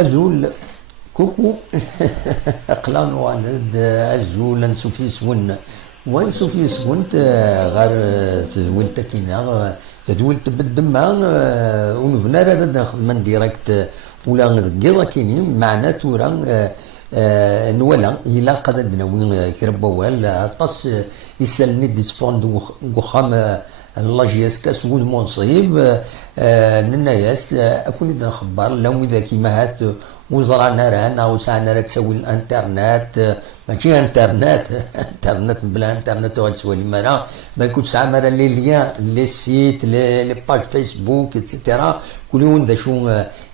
أزول كوكو قلان والد أزول نسوفي سون ونسوفي سون غير تدويل تكينا تدويل بالدم ونبنى هذا من ديريكت ولا ذكيرا كيني معناته راه نولا إلا قد نوي كربوال طاس يسالني ديسفوند وخام لاجياس كاس والمنصيب نناياس اكون اذا خبار لو اذا كيما هات وزرانا رانا وسعنا راه تسوي الانترنت ماشي انترنت انترنت بلا انترنت غتسوي المرا ما يكون ساعه مرا لي ليان لي سيت لي باج فيسبوك اتسيتيرا كل يوم ذا شو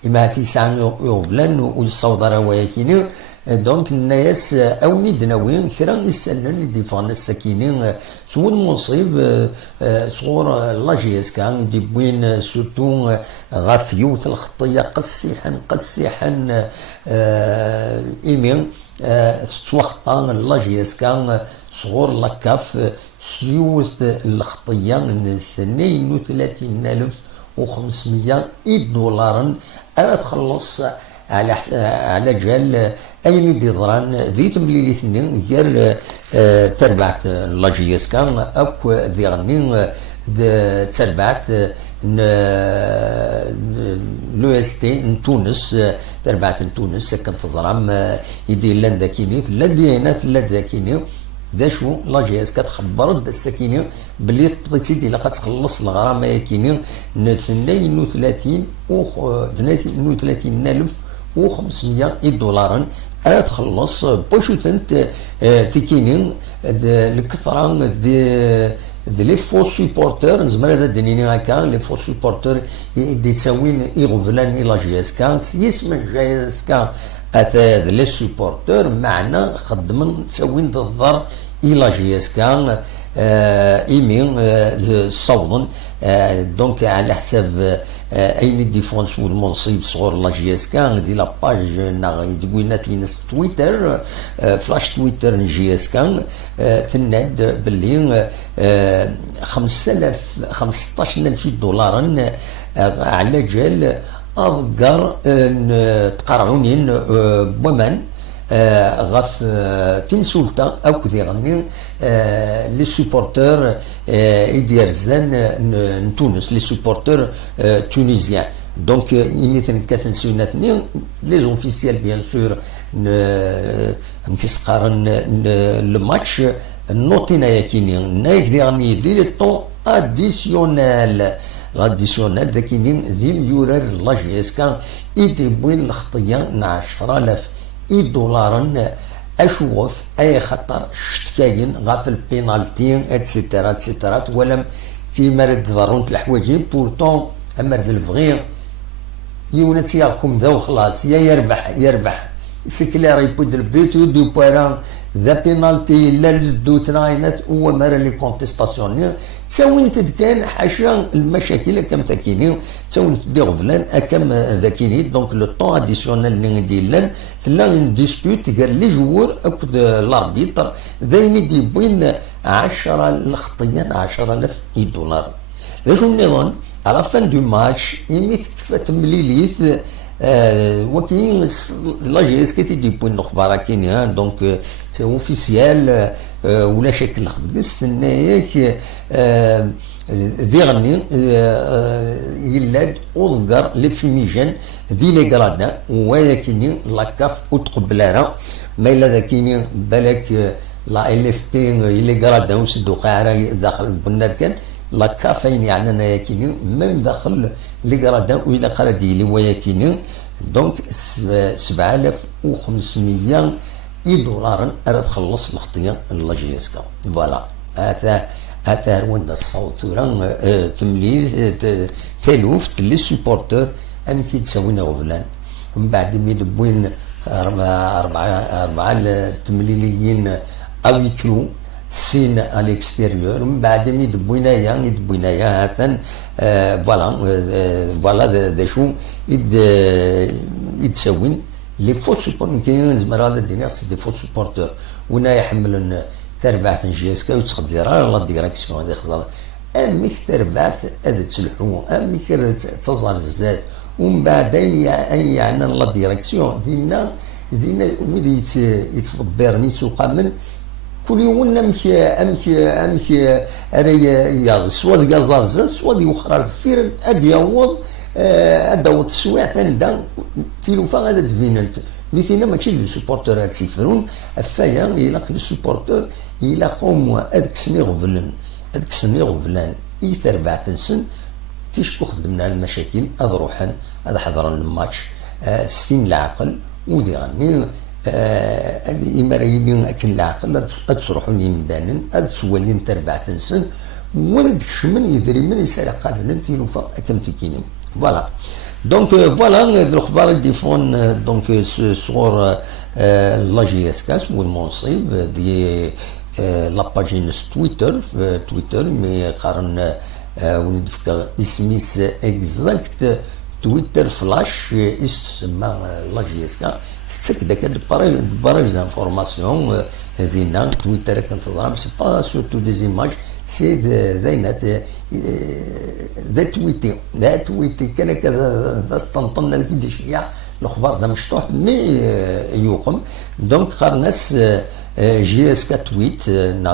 اما هاتي ساعه يوفلان والصوت راه واكيني دونك الناس اوني دناوين كرا يسالن ديفان السكينين سو المصيب صغور لاجيس كان يديبوين سورتو غاف يوت الخطيه قسيحا ايمين توخطا لاجيس كان صغور لاكاف سيوت الخطيه 32,500 دولار انا تخلص على جال اين ديضران ذي تمليلي ثنين غير تربعت لاجياس كان اكو ذي غني تربعت لو اس تي تونس تربعت تونس كنت تزرام يدير لان ذاكيني لا ديانات لا ذاكيني دا شو لاجياس كتخبر السكينه بلي بغيتي الا كتخلص الغرامه ياكيني 32,500 دولار انا تخلص بوشو تنت تكينين الكثره دي لي فو سوبورتور نزمر هذا دنيني هكا لي فو سوبورتور دي تساوين يغفلان الى جياسكا يسمى جياسكا اثا لي سوبورتور معنا خدمن تساوين الضر الى جياسكا ايمين صوضن دونك على حساب اين ديفونس والمنصب صغور لاجياسكا دي لاباج ناغ يدوينا تينس تويتر فلاش تويتر جياسكا تناد باللي 15,000 دولار على جال اذكر تقرعونين بومان غاف تمسولتا او كذي غني لي سوبورتور يدير زان تونس لي سوبورتور تونيزيان دونك يمكن كتنسوناتني لي زونفيسيال بيان سور مكيسقارن الماتش نوتينا ياكيني نايك دي غني يدير طون اديسيونال لاديسيونال ذاكيني ذي يورر لاجيسكا يدي بوين الخطيه 10,000 دولار اشوف اي خطر شتكاين غاف البينالتي اتسيتيرا ولم في مرد ضرونت الحوايجين بورتون امرد الفغي يونت ياكم ذا وخلاص يا يربح سكلير يبود البيت دو باران ذا بينالتي لا دو تراينات هو مارا لي كونتيستاسيون تساوين تدكان حاشا المشاكل كم ثاكيني تساوين تدي غفلان اكم ذاكيني دونك لو طون اديسيونيل اللي نديلان تلا ديسبيوت غير لي جوور اكد لاربيتر ذاين يديبوين 10 الخطيان 10,000 دولار شو النظام على فان دو ماتش يمي تفات مليليث وكاين لاجيس كي ديبوين الاخبار كاين دونك سي اوفيسيال ولا شكل خدس ناياك ذي غني يلاد اوذكر لي فيميجان ذي لي كرادا ولكن لاكاف وتقبلانا ما الا ذاكيني بالك لا ال اف بي لي كرادا وسدو قاعره داخل البنار كان لاكافين يعني انا ياكيني ميم داخل لي كرادا ولا قرا ديالي وياكيني دونك 7,500 دولار انا تخلص الخطيه لاجياسكا فوالا هذا وين الصوت راه تمليل ثلوف لي سوبورتور انا كي تساوينا غفلان ومن بعد مي دبوين أربعة التمليليين أو يكلو سين على الاكستيريور من بعد مي يدبوينا يا هاتن فوالا ذا شو يتساوين لي فو سوبورتور كاين زعما هذا الدنيا سي دي فو سوبورتور ونا يحملن تربعة جياسكا وتخديرها لا ديريكسيون هذه خزر امك تربعث هذا تلحو امك تظهر الزاد ومن بعد يعني لا ديريكسيون ديالنا ويد يتدبرني تقامن كل يوم امك راهي سوا كازار زاد سوا يخرج فير اد يوض اداو تسويع تندا تيلوفا غادا دفيننت مثلنا ماشي لي سوبورتور تيفرون افايا الى في السوبورتور الى قوم هذاك سني غفلان يتربع تنسن كيشكو خدمنا المشاكل هذا روحا هذا حضر الماتش سين العقل ودي غني هذه إماريين أكل العقل تروحوا لي مدانا هاد سوالين تربع تنسن ولد كشمن يدري من يسال قابل تيلوفا كم تيكينم فوالا دونك فوالا الاخبار اللي يديفون دونك صور لا جي اس كاس والمنصب دي لاباجين تويتر في تويتر مي قارن ولد فكر اسميس اكزاكت تويتر فلاش يسمى لا جي اس كا سك داك باراج زانفورماسيون هذينا تويتر كنتضرب سي با سورتو دي زيماج سي ذاينات ذا تويتي كان كذا استنطنا الفيديو شويه الاخبار ده مشطوح مي يوقم دونك خرناس جي اس كا تويت نا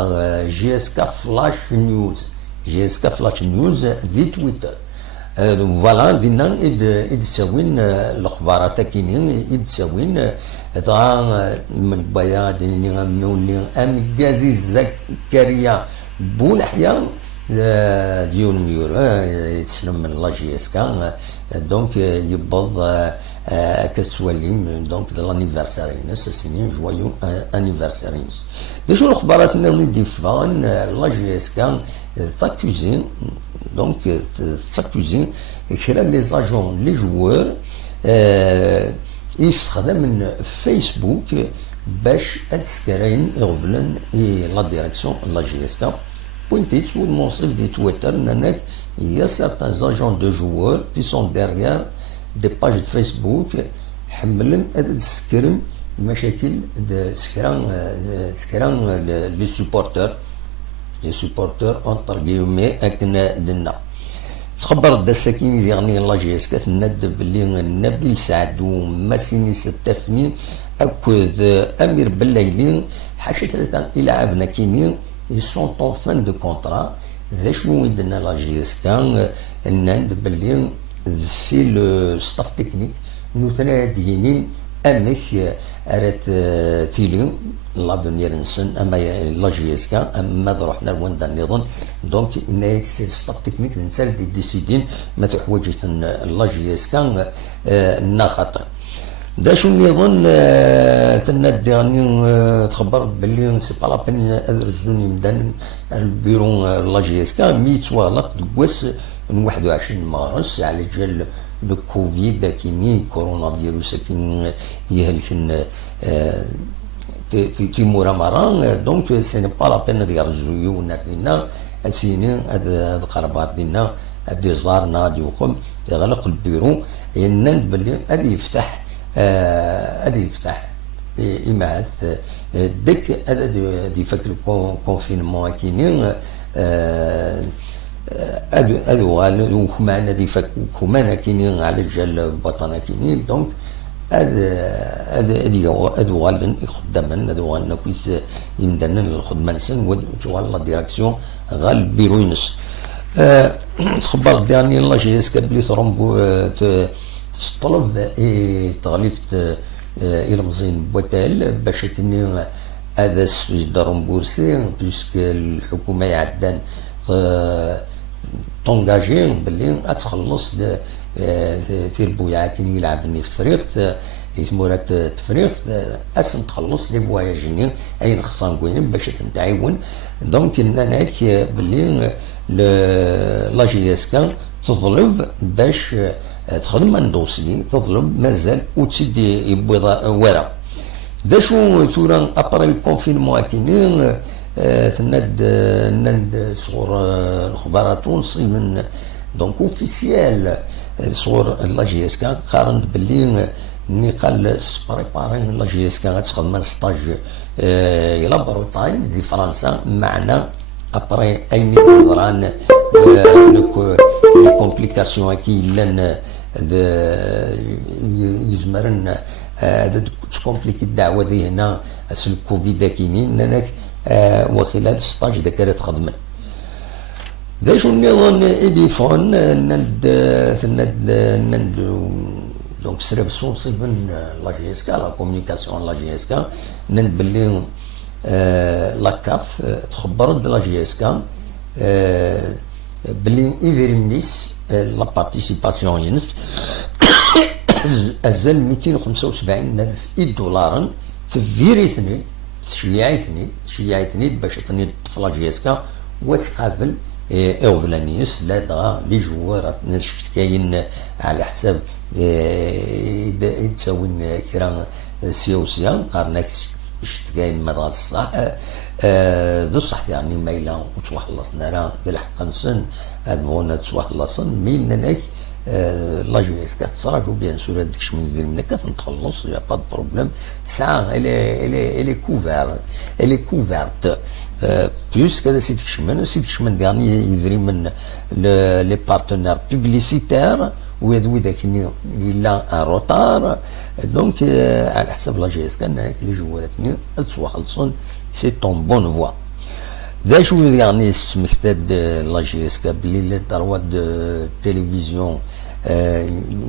جي اس كا فلاش نيوز جي اس كا فلاش نيوز دي تويتر فوالا دينا إد تساوين الاخبارات كاينين إد تساوين من بايا ديني غنولي امكازي زكريا بولحيا ديون ميور يتسلم من لا جي اس كا دونك يبض كتسواليم دونك لانيفرسارينس سنين جوايو انيفرسارينس ديجو الاخبارات اللي ديفان لا جي اس كا تاكوزين دونك تاكوزين كرا لي زاجون لي جوار يستخدم من فيسبوك باش اتسكرين يغفلن لا ديريكسيون لا جي اس كا بوينتيت سو المنصب دي تويتر نانك يا سارتان زاجون دو جوار كي سون ديريير دي باج دو فيسبوك حملن تسكرن مشاكل سكران لي سوبورتور لي سوبورتور اونتر غيومي اكنا دنا تخبر الدساكين يعني لا جي اس كتند باللي نبيل سعد وماسيني ستفني اكد امير بالليلين حاشا ثلاثه الى عابنا كينين يسون طون فان دو كونترا ذا شنو يدنا لا جي اس كان نند باللي سي لو ستاف تكنيك نو ثلاثه دينين امك ارات تيلي لافونير نسن اما لا جي اس كا اما رحنا لوين نظن دونك ان ستاف تكنيك نسال دي ديسيدين ما تحوجت لا جي اس كا ناخط دا شو نظن تنادي راني تخبرت باللي سي با لا بين ادرزوني مدان البيرو لا جي اس كا ميتوالط دواس 21 مارس على جال لو كوفيد كيني كورونا فيروس كين يهلكن تيمورا مران دونك سي با لا بين ديال الزيو ناكلنا اسيني هاد القربات ديالنا هاد زارنا ديوكم يغلق البيرو ينند باللي غادي يفتح إماعات ديك هذا دي فك الكونفينمون كاينين هادو وكمان دي فك كمان كاينين على الجال البطانه كاينين دونك هادو غالن يخدمن هادو غالن كويس يمدن الخدمه نسن وتوال لا ديريكسيون غال بيروينس خبر ديالني لا جي اس كابلي ترومبو طلب تغليفة إلمزين بوتال باش تني هذا السويس رومبورسي بيسك الحكومة يعدان تونجاجي باللي غتخلص تيربويا كاين يلعبني تفريغت يتمورات تفريغ اسن تخلص لي فواياجيني اين خصان كوين باش تنتعاون دونك هناك باللي لا جي اس كا تطلب باش تخدم من دوسي تطلب مازال وتسدي يبوضا ورا دا شو ثورا ابري الكونفينمون كاينين تند صور الاخبار تونسي من دونك اوفيسيال صور لا جي اس كا قارن باللي ني قال بريبارين لا جي اس كا غتخدم ستاج الى بروطاين دي فرنسا معنا ابري اين يهضران لي كومبليكاسيون كي لان يزمرن تكومبليكي الدعوه دي هنا اس الكوفيد كاينين لانك وخلال 16 ذاك تخدم ذا شو النظام ايديفون نند دونك سريف سونسيفن لا جي اس كا لا كومونيكاسيون لا جي اس كا نند بلي لاكاف تخبرت لا جي اس كا بلي ايفيرميس لا بارتيسيباسيون ينس ازال 275 الف دولار تفيريثني تشيعيتني باش تني طفلا جي اس كا وتقابل اوغلانيس لا دغا لي جوار ناس كاين على حساب يتساوين كرا سيوسيا قارناك كاين مدغا الصح ذو صح يعني مايلا وتوخلصنا راه بالحق نسن هاد بغونا توخلصن ميلنا ناك لا جو اس كتراجو بيان سور هاديك شمن ندير منك كتنخلص يا با بروبليم ساعه الي كوفير الي كوفيرت بلوس كذا سيدي كشمن ديرني يدري من لي بارتنير بوبليسيتير ويدوي ذاك الا ان روتار دونك على حسب لا جي اس كان لي جوالاتني توخلصن سي طون بون فوا ذا شو يعني سمكتاد لا جي اس كا بلي لي دروات دو تيليفزيون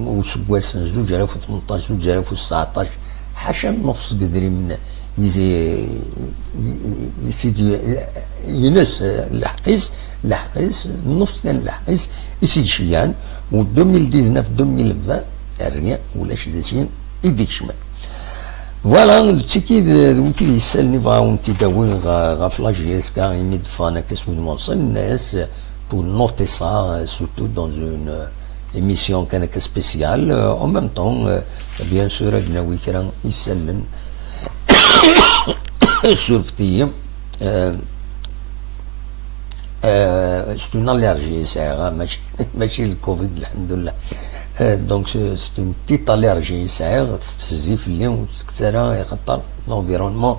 وسكواس 2018 2019 حاشا نفس قدري من يزي ينس الحقيس نفس كان الحقيس يسيد شيان و 2019 2020 الريان ولا شي داشين يديك شمال فوالا تيكيد وكيل يسالني فاونتي داوي غاف لا جي اس كا يمد فانا كاسمو موصل الناس pour noter ça surtout dans une émission كانت spéciale en même temps bien sûr قناوي كرا يسلم سورفتي c'est une allergie ça ماشي الكوفيد الحمد لله دونك سي اون بتيت اليرجي ساعه تهزي في اليوم وتكثر يخطر لونفيرونمون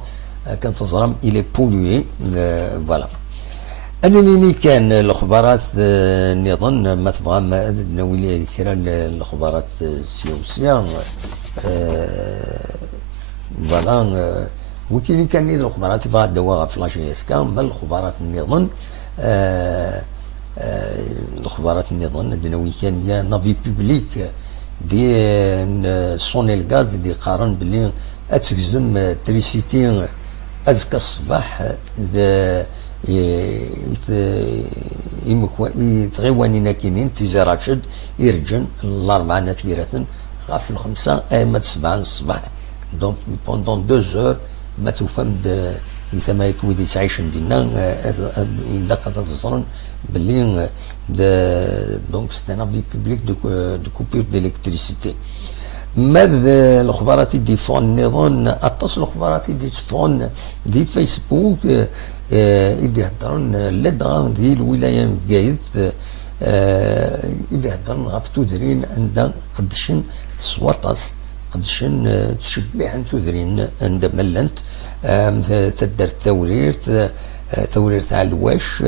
كان تزرم الي بولوي فوالا انني كان الاخبارات نظن ما تبغى ما ناوي كرا الاخبارات السياسيه فوالا وكاين كان الاخبارات فا دواء فلاش اسكا ما الاخبارات نظن الاخبارات النظام الدنيوي كان يا نافي بوبليك دي صوني الغاز دي قارن بلي اتكزم تريسيتي ازكى الصباح يتغيوانينا كاينين تيزي راشد يرجن الاربعه نتيرات غاف الخمسه ايمت 7 الصباح دونك بوندون 2 زور ما تفهم ثما يكون تعيش دينا الا قد تظن بلي دونك سي ان افي بوبليك دو كوبور ديليكتريسيتي ماذا الاخبارات دي فون نظن اتصل الاخبارات دي فون دي فيسبوك يهضرون لدغا دي الولايه من بقايد يهضرون غاف تودرين عند قدشن سواطاس قدشن تشبع تودرين عند ملنت تدر توريرت على الواش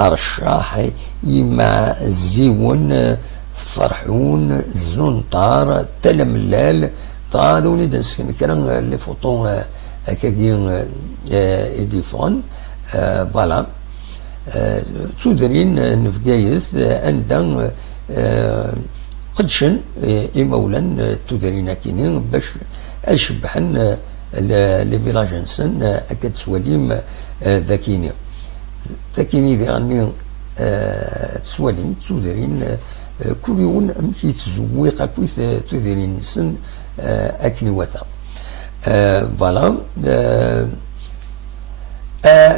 ارشاح يما الزيون فرحون زنطار تلملال هذا وليد نسكن كان لي فوطو هكاكي ايديفون فوالا تودرين نفقايث عندنا قدشن إمولا تودرين كاينين باش اشبحن لي فيلاج نسن اكاد سواليم ذاكيني يعني سواليم تودرين كل يوم مشي تزويق اكويث تودرين نسن اكني وثا فوالا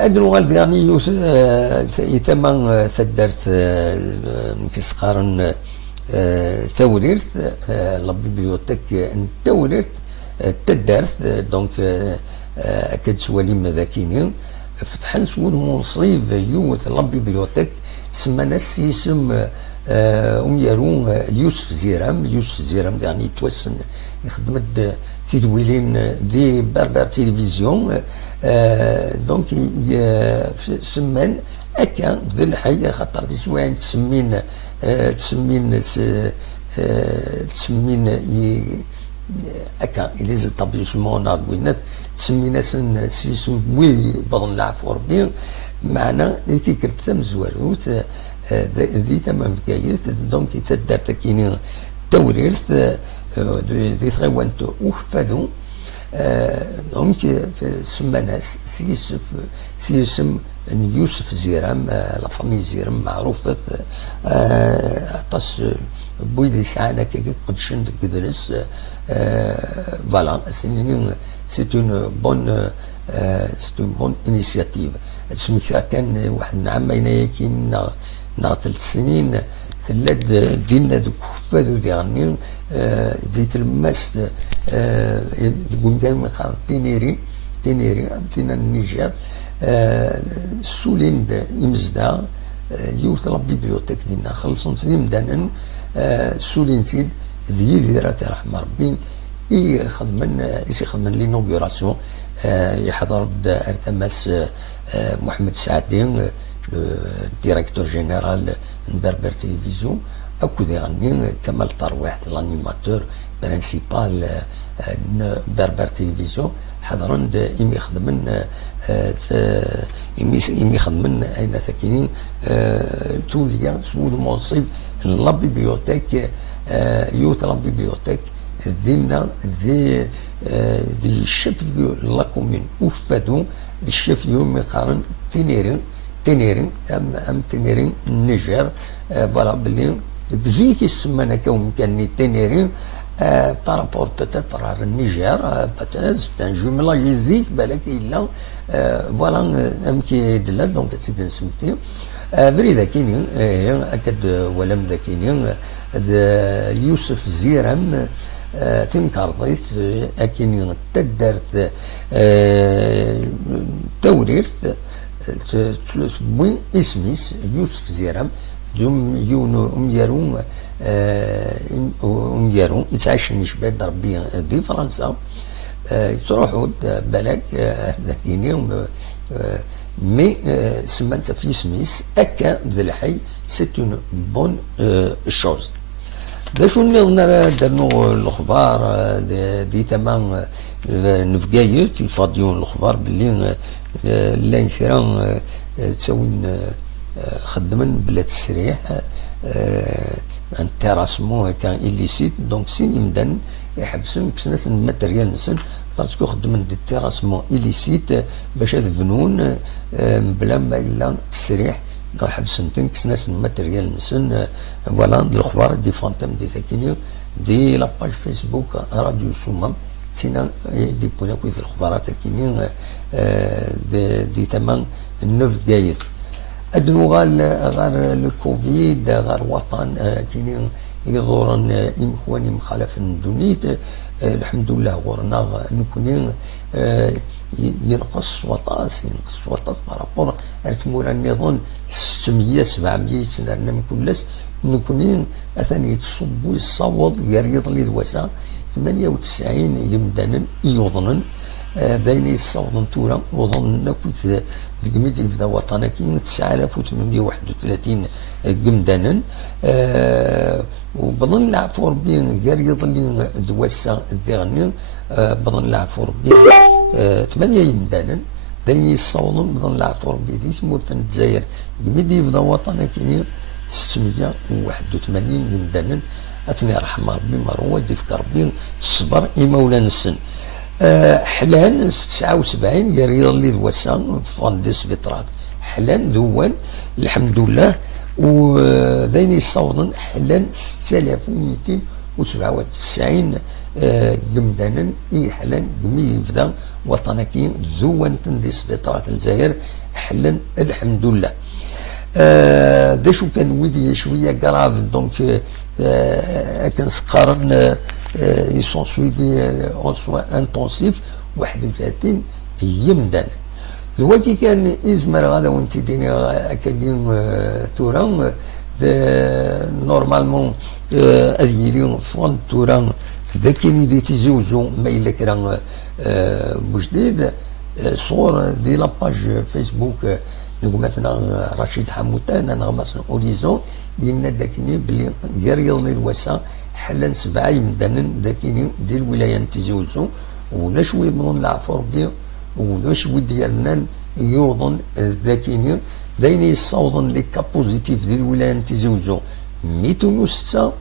ادنو غال يعني يتم ثدرت كيسقارن توريرت لا بيبليوتيك توريرت تدارت دونك اكاد سواليم ذاكيني فتحن سول منصيف يوث لا بيبليوتيك سمانا اسم يارو يوسف زيرام يعني توسن يخدم تدويلين دي بربر تلفزيون دونك سمان هكا ذي الحي خاطر دي سوايع تسمين تسمين هكا لي زيتابليسمون ناضوينات تسمينا سيسم وي بضن العفو ربي معنا تيكرت ثم زواروت ذي تمام فكايت دونك تدارت كيني توريرت دي ثغوانت وفادو دونك سما ناس سيسم يوسف زيرام لا فامي زيرام معروفة عطاس بويدي سعانا كي قدشن كدرس فوالا سي اون بون انيسياتيف تسميك كان واحد العام ينايكي نا 3 سنين ثلاث دينا دوك فادو ديالني دي تلمست يقول دايما خاطر تينيري عندنا النيجر سولين يمزدا يوث لا بيبليوتيك ديالنا خلصن سليم دانن سولين سيد ذي راه رحمه ربي يخدمن لينوغوراسيون يحضر ارتماس محمد سعدي ديريكتور جينيرال بربر تلفزيون اكو يغني كمال طرويح لانيماتور برينسيبال بربر تلفزيون حضرن يمي خدمن يمي خدمن اين ثاكينين توليا سمو المنصب لا بيبليوتيك يوث لا بيبليوتيك دينا ذي الشيف لا كومين وفادو الشيف يوم يقارن تينيرين ام تينيرين النيجر فوالا بلي زيك السمانه كون كان تينيرين بارابور بوتيتر على النيجر بوتيتر سي ان جوملاج زيك بالك الا فوالا ام كي دلا دونك تسيد نسمتي فريدا كاينين اكد ولم ذا كاينين يوسف زيرام تنكرضيت اكيني تدرت توريث وين اسميس يوسف زيرام يونو اميارون يتعايش نشبات ربي دي فرنسا تروحوا بالك ذاكيني مي سمانتا في سميس اكا ذا الحي سي اون بون شوز دا شو درنو الاخبار دي تمام نفقايت يفضيون الاخبار باللي لا كرا تساوين خدمن بلا تسريح ان تيراسمون كان إليسيت دونك سين يمدن يحبسن بسناس الماتريال نسن باسكو خدمن دي تيراسمون إليسيت باش هاد الفنون بلا ما الا تسريح حبسن تنكس ناس الماتريال نسن فوالا الاخبار دي فانتم دي تاكيني دي لاباج فيسبوك راديو سومام تينا دي بونا كويس الاخبارات تاكيني دي تمام النوف داير ادنو غار الكوفيد غار وطن كاينين يدورن إخواني مخالف دونيت الحمد لله غورنا نكونين ينقص وطاس بارابور ارتمور النظام 600 700 لان كلس نكونين اثني يتصبوا يصوض يريض لي دوسا 98 يمدنن يوضنن دايني يصوضن تورا وظن كنت القميد في وطنا كاين 9831 قمدانا وبظن العفو ربي غير يظل دوسا الذغني بظن العفو ربي 8 يمدانا دايني يصوضن بظن العفو ربي دي تمورت الجزائر قميد في وطنا كاين 681 يمدانا اتني رحمه ربي مروه ديفك ربي الصبر مولانا السن حلان 79 يريض لي دوسان فانديس فيترات حلان دوان الحمد لله وداين يصوضن حلان 6297 قمدانا اي حلان قمي يفدا وطنكين دوان تنديس فيترات الجزائر حلان الحمد لله دا شو كان ويدي شويه كراف دونك كان سقارن ils sont suivis en soins intensifs 31 يمدن دلوقتي كان يزمر غادا وانت ديني اكاديم توران نورمالمون اذيليون فون توران ذاكيني دي تزوزو ما الا كرا بجديد صور دي لاباج فيسبوك نقول مثلا رشيد حموتان انا مثلا اوريزون ينا داكني بلي غير يضني الوسا حلا 7 يمدانن داكني ديال الولايه نتيزي وزو ولا شويه من العفو ربي ولا شويه ديالنا يوضن ذاكيني داين يصوضن لي كا بوزيتيف ديال الولايه نتيزي وزو 206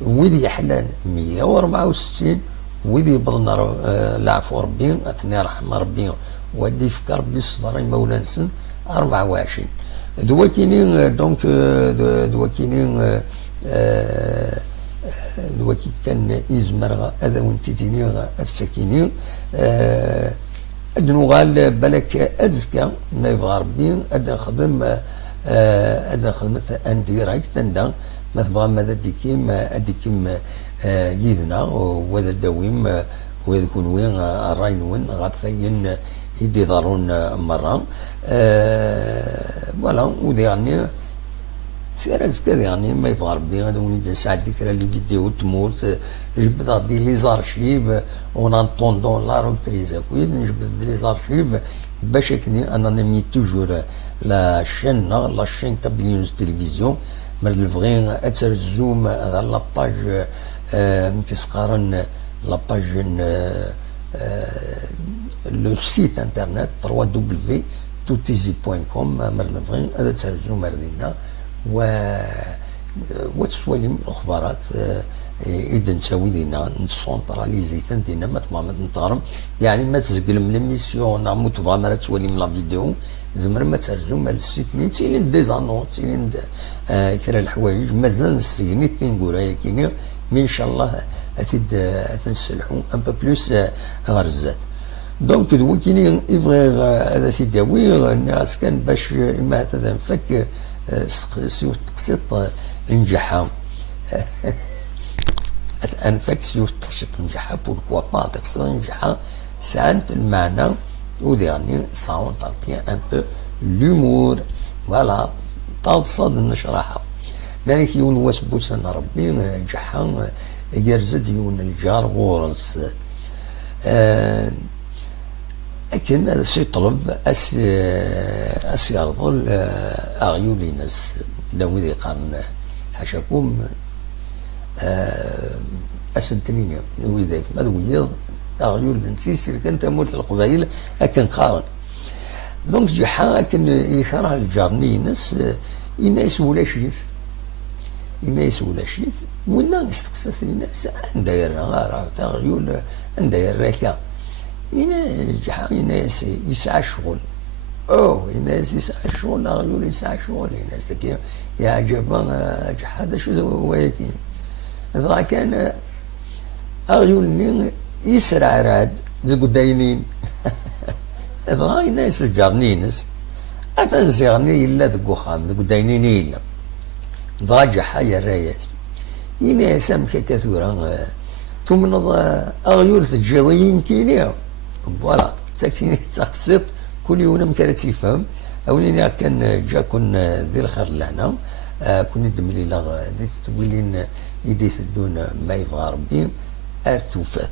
ويدي حلال 164 ويدي يبضنا العفو ربي اثني رحمه ربي ودي يفكر ربي الصدر مولانسن 24 دواكيني دونك دواكيني دواكي كان يزمر هذا ونتيتيني السكيني ادنوغال بالك ازكى ما يبغى ربي اد خدم مثلا ان ديراكت ندا ما تبغى ماذا ديكيم اديكيم يدنا وهذا الدويم ويكون وين الراين وين غاثين يدي ضارون مرة فوالا ودي يعني سير كذا يعني ما يبغى ربي هذا وليد ساعد ذكرى اللي قديو تموت جبد غادي لي زارشيف اون انطوندون لا روبريز كويس نجبد لي زارشيف باش كني انا نمي توجور لا شين كابيليونس تلفزيون مرد الفغي اترزوم على لاباج كيسقارن لاباج لو سيت انترنت www.toutizi.com مرد الفغي هذا ترزوم مردينا وتسوالي من الاخبارات اذا نساوي لينا نسونطراليزي تندينا ما تمامت نطارم يعني ما تسجل من الميسيون نعمو تبغى ما تسوالي من لا فيديو زمر ما ترجو مال السيت ميتين ديزانون تيلين كرا الحوايج مازال نستغني نقول هاي كيني مي ان شاء الله تنسلحوا ان بو بلوس غير الزاد دونك دوكيني يبغي هذا في داوي الناس كان باش ما هذا نفك سيو تقسيط نجحها انفك سيو تقسيط نجحها بوركوا با تقسيط نجحها سانت المعنى وديرني ساون تارتي ان بو لومور فوالا تصد نشرحها لانك يون واسبوس انا ربي نجحها يرزد يون الجار غورس لكن سيطلب يرضل اغيولي ناس داوي قرن حاشاكم اسنتنين وذاك ما دويض اغيول نتيسر كانت مولت القبائل لكن قارن دونك جحا لكن يكره الجارني ناس يناس ولا شيث ولا يستقسس الناس نداير راه اغيول نداير راكا يناس يسعى الشغل يناس يسعى الشغل اغيول يسعى الشغل يناس تكي يا عجبا هذا شو وياكين إذا كان أغيول يسرع راد القداينين إذا يناس الجارنينس أتنزغني إلا ذو خام القداينين إلا ضاجع حيا الرياس يناس أمك كثورا ثم أغيول الجويين كينيا فوالا تكفيني تخصيط كل يوم مكانت يفهم أولينا كان جاكن ذي الخير لهنا كون ندملي لا ذي تولين يدي تدون ما يبغى ربي ارتوفات